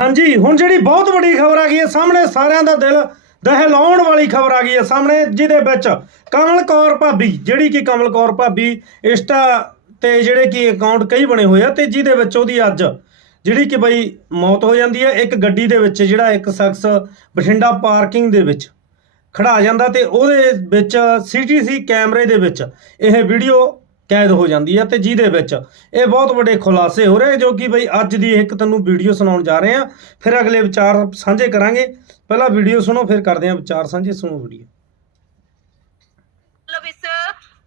ਹਾਂਜੀ, ਹੁਣ ਜਿਹੜੀ ਬਹੁਤ ਵੱਡੀ ਖਬਰ ਆ ਗਈ ਹੈ, ਸਾਹਮਣੇ ਸਾਰਿਆਂ ਦਾ ਦਿਲ ਦਹਿਲਾਉਣ ਵਾਲੀ ਖਬਰ ਆ ਗਈ ਹੈ ਸਾਹਮਣੇ, ਜਿਹਦੇ ਵਿੱਚ ਕਮਲ ਕੌਰ ਭਾਬੀ, ਜਿਹੜੀ ਕਿ ਕਮਲ ਕੌਰ ਭਾਬੀ ਇੰਸਟਾ ਤੇ ਜਿਹੜੇ ਕਿ ਅਕਾਊਂਟ ਕਈ ਬਣੇ ਹੋਏ ਆ, ਤੇ ਜਿਹਦੇ ਵਿੱਚ ਉਹਦੀ ਅੱਜ ਜਿਹੜੀ ਕਿ ਬਈ ਮੌਤ ਹੋ ਜਾਂਦੀ ਹੈ, ਇੱਕ ਗੱਡੀ ਦੇ ਵਿੱਚ ਜਿਹੜਾ ਇੱਕ ਸ਼ਖਸ ਬਠਿੰਡਾ ਪਾਰਕਿੰਗ ਦੇ ਵਿੱਚ ਖੜਾ ਜਾਂਦਾ ਤੇ ਉਹਦੇ ਵਿੱਚ ਸੀਟੀਸੀ ਕੈਮਰੇ ਦੇ ਵਿੱਚ ਇਹ ਵੀਡੀਓ ਕੈਦ ਹੋ ਜਾਂਦੀ ਹੈ ਤੇ ਜਿਹਦੇ ਵਿੱਚ ਇਹ ਬਹੁਤ ਵੱਡੇ ਖੁਲਾਸੇ ਹੋ ਰਹੇ ਜੋ ਕਿ ਬਈ ਅੱਜ ਦੀ ਇੱਕ ਤੁਹਾਨੂੰ ਵੀਡੀਓ ਸੁਣਾਉਣ ਜਾ ਰਹੇ ਹਾਂ ਫਿਰ ਅਗਲੇ ਵਿਚਾਰ ਸਾਂਝੇ ਕਰਾਂਗੇ। ਪਹਿਲਾਂ ਵੀਡੀਓ ਸੁਣੋ, ਫਿਰ ਕਰਦੇ ਹਾਂ ਵਿਚਾਰ ਸਾਂਝੇ, ਸੁਣੋ ਵੀਡੀਓ।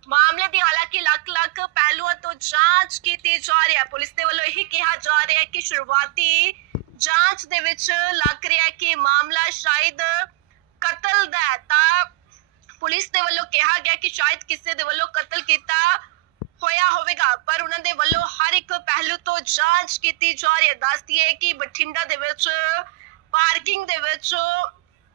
ਮਾਮਲੇ ਦੀ ਹਾਲਾਂਕਿ ਲੱਖ ਲੱਖ ਪਹਿਲੂਆਂ ਤੋਂ ਜਾਂਚ ਕੀਤੀ ਜਾ ਰਹੀ ਹੈ। ਪੁਲਿਸ ਦੇ ਵੱਲੋਂ ਇਹ ਕਿਹਾ ਜਾ ਰਿਹਾ ਹੈ ਕਿ ਸ਼ੁਰੂਆਤੀ ਜਾਂਚ ਦੇ ਵਿੱਚ ਲੱਗ ਰਿਹਾ ਹੈ ਕਿ ਮਾਮਲਾ ਸ਼ਾਇਦ ਕਤਲ ਦਾ ਹੈ। ਤਾਂ ਪੁਲਿਸ ਦੇ ਵੱਲੋਂ ਕਿਹਾ ਗਿਆ ਕਿ ਸ਼ਾਇਦ ਕਿਸੇ ਦੇ ਵੱਲੋਂ ਕਤਲ ਕੀਤਾ ਹੋਇਆ ਹੋਵੇਗਾ, ਪਰ ਉਹਨਾਂ ਦੇ ਵੱਲੋਂ ਹਰ ਇੱਕ ਪਹਿਲੂ ਤੋਂ ਜਾਂਚ ਕੀਤੀ ਜਾ ਰਹੀ ਹੈ। ਦੱਸਦੀ ਹੈ ਕਿ ਬਠਿੰਡਾ ਦੇ ਵਿੱਚ ਪਾਰਕਿੰਗ ਦੇ ਵਿੱਚ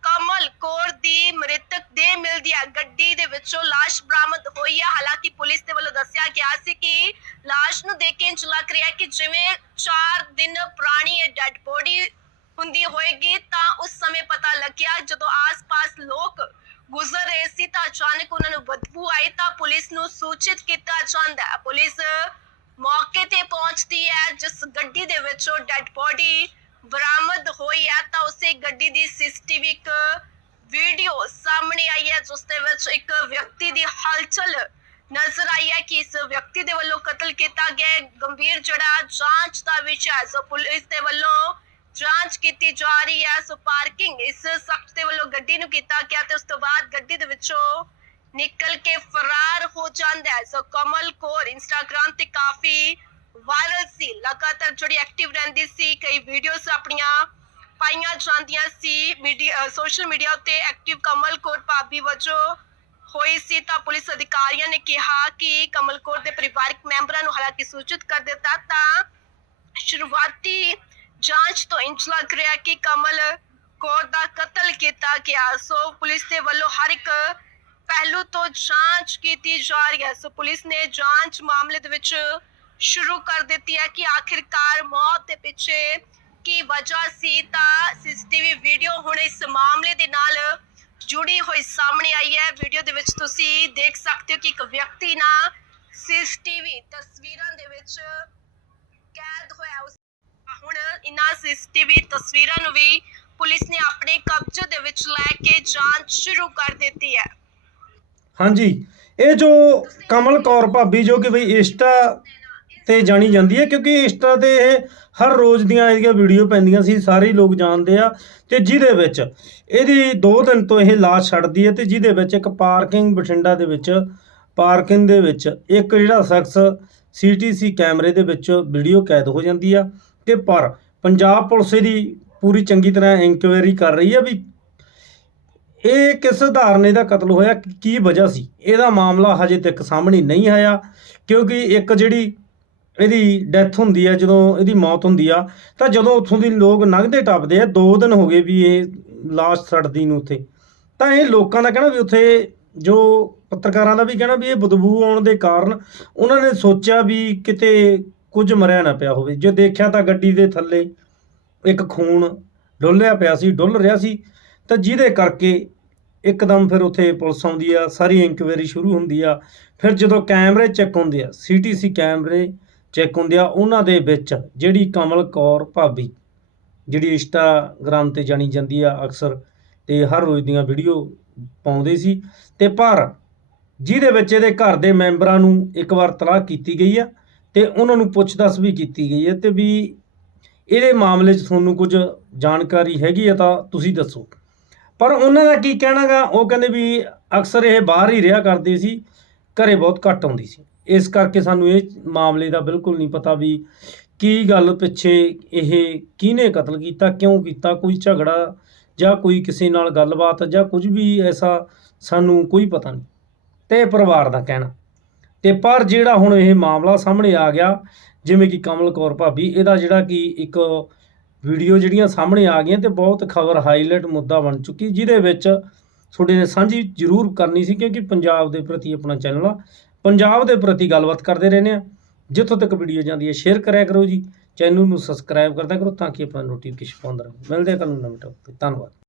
ਕਮਲ ਕੌਰ ਦੀ ਮ੍ਰਿਤਕ ਦੇ ਮਿਲਦੀ ਹੈ। ਗੱਡੀ ਦੇ ਵਿੱਚੋਂ ਲਾਸ਼ ਬਰਾਮਦ ਹੋਈ ਹੈ। ਹਾਲਾਂਕਿ ਪੁਲਿਸ ਦੇ ਵੱਲੋਂ ਦੱਸਿਆ ਗਿਆ ਸੀ ਕਿ ਲਾਸ਼ ਨੂੰ ਦੇਖ ਕੇ ਇੰਝ ਲੱਗ ਰਿਹਾ ਕਿ ਜਿਵੇਂ 4 ਦਿਨ ਪੁਰਾਣੀ ਇਹ ਡੈੱਡ ਬੋਡੀ ਹੁੰਦੀ ਹੋਏਗੀ, ਤਾਂ ਉਸ ਸਮੇਂ ਪਤਾ ਲੱਗਿਆ ਜਦੋਂ ਆਸ-ਪਾਸ ਲੋਕ ਗੁਜ਼ਰ ਰਹੇ ਸੀ ਤਾਂ ਅਚਾਨਕ ਉਹਨਾਂ ਨੂੰ ਬਦਬੂ ਆਈ ਤਾਂ ਪੁਲਿਸ ਨੂੰ ਸੂਚਿਤ ਕੀਤਾ ਜਾਂਦਾ ਹੈ। ਪੁਲਿਸ ਮੌਕੇ ਤੇ ਪਹੁੰਚਦੀ ਹੈ, ਜਿਸ ਗੱਡੀ ਦੇ ਵਿੱਚੋਂ ਡੈੱਡ ਬੋਡੀ ਬਰਾਮਦ ਹੋਈ ਹੈ ਤਾਂ ਉਸੇ ਗੱਡੀ ਦੀ ਸੀਸੀਟੀਵੀ ਇੱਕ ਵੀਡੀਓ ਸਾਹਮਣੇ ਆਈ ਹੈ, ਜਿਸ ਦੇ ਵਿੱਚ ਇੱਕ ਵਿਅਕਤੀ ਦੀ ਹਲਚਲ ਨਜ਼ਰ ਆਈ ਹੈ ਕਿ ਇਸ ਵਿਅਕਤੀ ਦੇ ਵੱਲੋਂ ਕਤਲ ਕੀਤਾ ਗਿਆ ਗੰਭੀਰ ਜਿਹੜਾ ਜਾਂਚ ਦਾ ਵਿਸ਼ਾ ਹੈ, ਸੋ ਪੁਲਿਸ ਦੇ ਵੱਲੋਂ ਜਾਂਚ ਕੀਤੀ ਜਾ ਰਹੀ ਹੈ। ਸੋ ਪਾਰਕਿੰਗ ਇਸ ਸ਼ਖਸ ਦੇ ਵੱਲੋਂ ਗੱਡੀ ਨੂੰ ਕੀਤਾ ਗਿਆ ਤੇ ਉਸ ਤੋਂ ਬਾਅਦ ਗੱਡੀ ਦੇ ਵਿੱਚੋਂ ਨਿਕਲ ਕੇ ਫਰਾਰ ਹੋ ਜਾਂਦਾ ਹੈ। ਸੋ ਕਮਲ ਕੌਰ ਇੰਸਟਾਗ੍ਰam ਤੇ ਕਾਫੀ ਵਾਇਰਲ ਸੀ। ਲਗਾਤਾਰ ਜਿਹੜੀ ਐਕਟਿਵ ਰਹਿੰਦੀ ਸੀ, ਕਈ ਵੀਡੀਓਜ਼ ਆਪਣੀਆਂ ਪਾਈਆਂ ਜਾਂਦੀਆਂ ਸੀ। ਮੀਡੀਆ ਸੋਸ਼ਲ ਮੀਡੀਆ ਉੱਤੇ ਐਕਟਿਵ ਕਮਲ ਕੌਰ ਭਾਬੀ ਵਜੋਂ ਹੋਈ ਸੀ ਤਾਂ ਪੁਲਿਸ ਅਧਿਕਾਰੀਆਂ ਨੇ ਕਿਹਾ ਕਿ ਕਮਲ ਕੌਰ ਦੇ ਪਰਿਵਾਰਕ ਮੈਂਬਰਾਂ ਨੂੰ ਹਾਲਾਂਕਿ ਸੂਚਿਤ ਕਰ ਦਿੱਤਾ ਤਾਂ ਸ਼ੁਰੂਆਤੀ ਜਾਂਚ ਤੋਂ ਇੰਚ ਲੱਗ ਰਿਹਾ ਕਿ ਕਮਲ ਕੌਰ ਦਾ ਕਤਲ ਕੀਤਾ ਗਿਆ। ਸੋ ਪੁਲਿਸ ਦੇ ਵੱਲੋਂ ਹਰ ਇੱਕ ਪਹਿਲੂ ਤੋਂ ਜਾਂਚ ਕੀਤੀ ਜਾ ਰਹੀ ਹੈ। ਸੋ ਪੁਲਿਸ ਨੇ ਜਾਂਚ ਮਾਮਲੇ ਦੇ ਵਿੱਚ ਸ਼ੁਰੂ ਕਰ ਦਿੱਤੀ ਹੈ ਕਿ ਆਖਿਰਕਾਰ ਮੌਤ ਦੇ ਪਿੱਛੇ ਕੀ ਵਜ੍ਹਾ ਸੀ ਤਾਂ ਸੀਸੀਟੀਵੀ ਵੀਡੀਓ ਹੁਣ ਇਸ ਮਾਮਲੇ ਦੇ ਨਾਲ ਜੁੜੀ ਹੋਈ ਸਾਹਮਣੇ ਆਈ ਹੈ। ਵੀਡੀਓ ਦੇ ਵਿੱਚ ਤੁਸੀਂ ਦੇਖ ਸਕਦੇ ਹੋ ਕਿ ਇੱਕ ਵਿਅਕਤੀ ਨਾ ਸੀਸੀਟੀਵੀ ਤਸਵੀਰਾਂ ਦੇ ਵਿੱਚ ਕੈਦ ਹੋਇਆ। ਹੁਣ ਇਨ੍ਹਾਂ ਸੀਸੀਟੀਵੀ ਤਸਵੀਰਾਂ ਨੂੰ ਵੀ ਪੁਲਿਸ ਨੇ ਆਪਣੇ ਕਬਜ਼ੇ ਦੇ ਵਿੱਚ ਲੈ ਕੇ ਜਾਂਚ ਸ਼ੁਰੂ ਕਰ ਦਿੱਤੀ ਹੈ। ਹਾਂਜੀ, ਇਹ ਜੋ ਕਮਲ ਕੌਰ ਭਾਬੀ ਜੋ ਕਿ ਬਈ ਇੰਸਟਾ ਤੇ ਜਾਣੀ ਜਾਂਦੀ ਹੈ, ਕਿਉਂਕਿ ਇੰਸਟਾ ਤੇ ਇਹ ਹਰ ਰੋਜ਼ ਦੀਆਂ ਇਹਦੀਆਂ ਵੀਡੀਓ ਪੈਂਦੀਆਂ ਸੀ, ਸਾਰੇ ਹੀ ਲੋਕ ਜਾਣਦੇ ਆ ਤੇ ਜਿਹਦੇ ਵਿੱਚ ਇਹਦੀ ਦੋ ਦਿਨ ਤੋਂ ਇਹ ਲਾਸ਼ ਛੱਡਦੀ ਹੈ ਤੇ ਜਿਹਦੇ ਵਿੱਚ ਇੱਕ ਪਾਰਕਿੰਗ ਬਠਿੰਡਾ ਦੇ ਵਿੱਚ, ਪਾਰਕਿੰਗ ਦੇ ਵਿੱਚ ਇੱਕ ਜਿਹੜਾ ਸ਼ਖਸ ਸੀਟੀਸੀ ਕੈਮਰੇ ਦੇ ਵਿੱਚ ਵੀਡੀਓ ਕੈਦ ਹੋ ਜਾਂਦੀ ਆ। ਤੇ ਪਰ ਪੰਜਾਬ ਪੁਲਿਸ ਦੀ ਪੂਰੀ ਚੰਗੀ ਤਰ੍ਹਾਂ ਇਨਕੁਆਇਰੀ ਕਰ ਰਹੀ ਹੈ ਵੀ ਇਹ ਕਿਸ ਧਾਰਨੇ ਦਾ ਕਤਲ ਹੋਇਆ, ਕੀ- ਵਜ੍ਹਾ ਸੀ? ਇਹਦਾ ਮਾਮਲਾ ਹਜੇ ਤੱਕ ਸਾਹਮਣੇ ਨਹੀਂ ਆਇਆ, ਕਿਉਂਕਿ ਇੱਕ ਜਿਹੜੀ ਇਹਦੀ ਡੈਥ ਹੁੰਦੀ ਹੈ ਜਦੋਂ ਇਹਦੀ ਮੌਤ ਹੁੰਦੀ ਆ, ਤਾਂ ਜਦੋਂ ਉੱਥੋਂ ਦੀ ਲੋਕ ਲੰਘਦੇ ਟੱਪਦੇ ਆ, ਦੋ ਦਿਨ ਹੋ ਗਏ ਵੀ ਇਹ ਲਾਸ਼ ਸੜਦੀ ਨੂੰ ਉੱਥੇ। ਤਾਂ ਇਹ ਲੋਕਾਂ ਦਾ ਕਹਿਣਾ ਵੀ ਉੱਥੇ ਜੋ ਪੱਤਰਕਾਰਾਂ ਦਾ ਵੀ ਕਹਿਣਾ ਵੀ ਇਹ ਬਦਬੂ ਆਉਣ ਦੇ ਕਾਰਨ ਉਹਨਾਂ ਨੇ ਸੋਚਿਆ ਵੀ ਕਿਤੇ ਕੁਝ ਮਰਿਆ ਨਾ ਪਿਆ ਹੋਵੇ। ਜੇ ਦੇਖਿਆ ਤਾਂ ਗੱਡੀ ਦੇ ਥੱਲੇ ਇੱਕ ਖੂਨ ਡੁੱਲਿਆ ਪਿਆ ਸੀ, ਡੁੱਲ ਰਿਹਾ ਸੀ, ਤਾਂ ਜਿਹਦੇ ਕਰਕੇ ਇੱਕਦਮ ਫਿਰ ਉੱਥੇ ਪੁਲਿਸ ਆਉਂਦੀ ਆ, ਸਾਰੀ ਇਨਕੁਆਇਰੀ ਸ਼ੁਰੂ ਹੁੰਦੀ ਆ। ਫਿਰ ਜਦੋਂ ਕੈਮਰੇ ਚੈੱਕ ਹੁੰਦੇ ਆ, ਸੀਟੀਸੀ ਕੈਮਰੇ ਚੈੱਕ ਹੁੰਦੇ ਆ, ਉਹਨਾਂ ਦੇ ਵਿੱਚ ਜਿਹੜੀ ਕਮਲ ਕੌਰ ਭਾਬੀ, ਜਿਹੜੀ ਇੰਸਟਾਗ੍ਰਾਮ ਤੇ ਜਾਣੀ ਜਾਂਦੀ ਆ ਅਕਸਰ, ਤੇ ਹਰ ਰੋਜ਼ ਦੀਆਂ ਵੀਡੀਓ ਪਾਉਂਦੇ ਸੀ। ਤੇ ਪਰ ਜਿਹਦੇ ਵਿੱਚ ਇਹਦੇ ਘਰ ਦੇ ਮੈਂਬਰਾਂ ਨੂੰ ਇੱਕ ਵਾਰ ਤਲਾਕ ਕੀਤੀ ਗਈ ਆ ਤੇ ਉਹਨਾਂ ਨੂੰ ਪੁੱਛਦਛ ਵੀ ਕੀਤੀ ਗਈ ਹੈ ਤੇ ਵੀ ਇਹਦੇ ਮਾਮਲੇ 'ਚ ਤੁਹਾਨੂੰ ਕੁਝ ਜਾਣਕਾਰੀ ਹੈਗੀ ਹੈ ਤਾਂ ਤੁਸੀਂ ਦੱਸੋ। ਪਰ ਉਹਨਾਂ ਦਾ ਕੀ ਕਹਿਣਾਗਾ ਉਹ ਕਹਿੰਦੇ ਵੀ ਅਕਸਰ ਇਹ ਬਾਹਰ ਹੀ ਰਿਹਾ ਕਰਦੇ ਸੀ, ਘਰੇ ਬਹੁਤ ਘੱਟ ਆਉਂਦੀ ਸੀ। ਇਸ ਕਰਕੇ ਸਾਨੂੰ ਇਹ ਮਾਮਲੇ ਦਾ ਬਿਲਕੁਲ ਨਹੀਂ ਪਤਾ ਵੀ ਕੀ ਗੱਲ ਪਿੱਛੇ ਇਹ ਕਿਹਨੇ ਕਤਲ ਕੀਤਾ, ਕਿਉਂ ਕੀਤਾ, ਕੋਈ ਝਗੜਾ ਜਾਂ ਕੋਈ ਕਿਸੇ ਨਾਲ ਗੱਲਬਾਤ ਜਾਂ ਕੁਝ ਵੀ ਐਸਾ ਸਾਨੂੰ ਕੋਈ ਪਤਾ ਨਹੀਂ। ਤੇ ਪਰਿਵਾਰ ਦਾ ਕਹਿਣਾ। ਤੇ ਪਰ ਜਿਹੜਾ ਹੁਣ ਇਹ ਮਾਮਲਾ ਸਾਹਮਣੇ ਆ ਗਿਆ, ਜਿਵੇਂ ਕਿ ਕਮਲ ਕੌਰ ਭਾਬੀ, ਇਹਦਾ ਜਿਹੜਾ ਕਿ ਇੱਕ ਵੀਡੀਓ ਜਿਹੜੀਆਂ ਸਾਹਮਣੇ ਆ ਗਈਆਂ ਤੇ ਬਹੁਤ ਖਬਰ ਹਾਈਲਾਈਟ ਮੁੱਦਾ ਬਣ ਚੁੱਕੀ, ਜਿਹਦੇ ਵਿੱਚ ਤੁਹਾਡੇ ਨੇ ਸਾਂਝੀ ਜ਼ਰੂਰ ਕਰਨੀ ਸੀ, ਕਿਉਂਕਿ ਪੰਜਾਬ ਦੇ ਪ੍ਰਤੀ ਆਪਣਾ ਚੈਨਲ ਆ। ਪੰਜਾਬ ਦੇ ਪ੍ਰਤੀ ਗੱਲਬਾਤ ਕਰਦੇ ਰਹਿੰਦੇ ਆ। ਜਿੱਥੋਂ ਤੱਕ ਵੀਡੀਓ ਜਾਂਦੀ ਹੈ ਸ਼ੇਅਰ ਕਰਿਆ ਕਰੋ ਜੀ। ਚੈਨਲ ਨੂੰ ਸਬਸਕ੍ਰਾਈਬ ਕਰਦਾ ਕਰੋ, ਤਾਂ ਕਿ ਆਪਣਾ ਨੋਟੀਫਿਕੇਸ਼ਨ ਪਾਉਂਦਾ ਰਹੋ। ਮਿਲਦੇ ਹਾਂ ਕੱਲ ਨੂੰ ਨਵੇਂ ਟੌਪਿਕ ਤੇ। ਧੰਨਵਾਦ।